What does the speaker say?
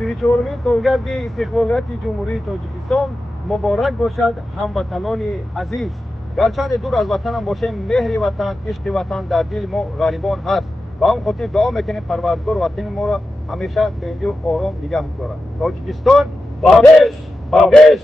34مین سالگرد استقلالیت جمهوری تاجیکستان مبارک باشد هموطنان عزیز. گرچند دور از وطن باشیم، مهر وطن، عشق وطن در دل ما غریبان هست. با اون خاطر دعا میکنیم پروردگار وطن ما را همیشه تنجی و آرام نگه می‌دارد. تاجیکستان بابش